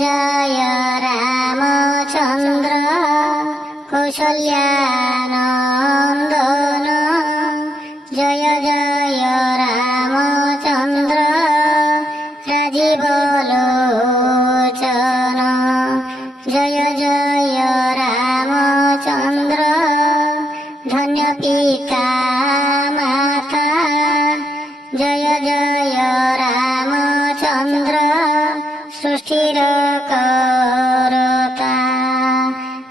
जय रामचन्द्र कौशल्यानन्दन जय जय रामचन्द्र राजीवलोचन जय जय रामचन्द्र धन्य पिता माता जय जय रामचन्द्र सृष्टिर करता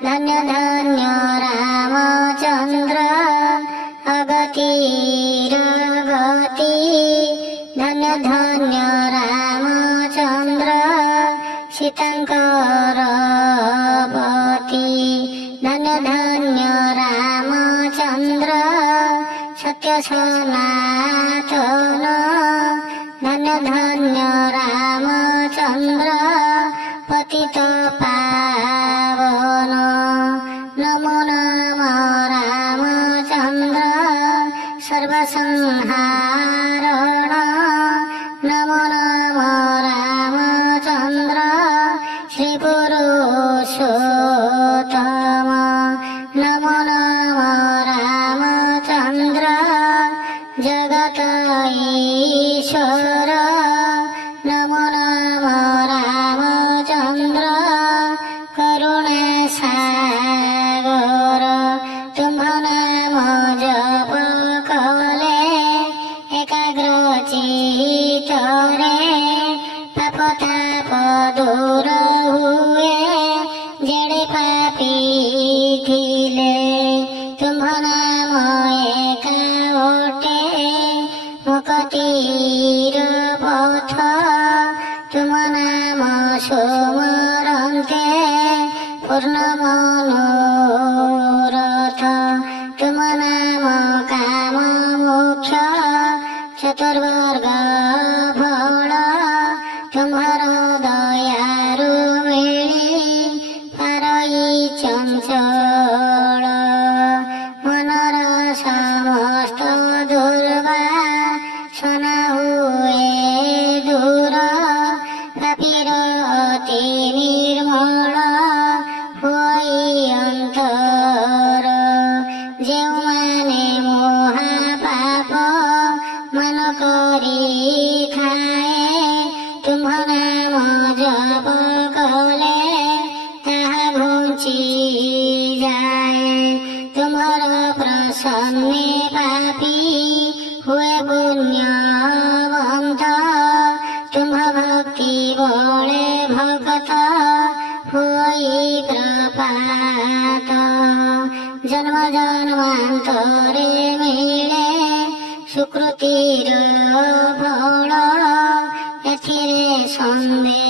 धन्य धन्य रामचन्द्र अगतिर गति धन्य धन्य रामचन्द्र सीतांकर पति धन्य धन्य रामचन्द्र सत्य सनातन धन्य धन्य रामचन्द्र पतित पावन नमो नमः रामचन्द्र सर्वसंहारण नमो नमः रामचन्द्र श्रीपुरुषोत्तम नमो नमः रामचन्द्र जगत ईश्वर नमो नमः रामचन्द्र करुणा सागर तुम नाम जप कले एकाग्र चित्तरे पाप ताप दूर हुए जेड़े पापी थिले तुम नाम एका ओटे मुक्तिर पथ तुम नाम सुमरन्ते पूर्ण मनोरथ तुम नाम काम मोक्ष चतुर्वर्ग फल तुम्हार दयारु मिली पारई चंचल मनर समस्त दुर्वासना हुए दूर पापीर अति निर्मल हुई अंतर जेउमाने महापाप मन करी खाए तुम नाम जप कले ताहा घुंची जाए तुम्हार प्रसन्ने पापी हुए पुण्यवंत तुम भक्ति बले भगत हुई प्रपात जन्म जन्मांतरे मिले सुकृतिर फल एथिरे संदेह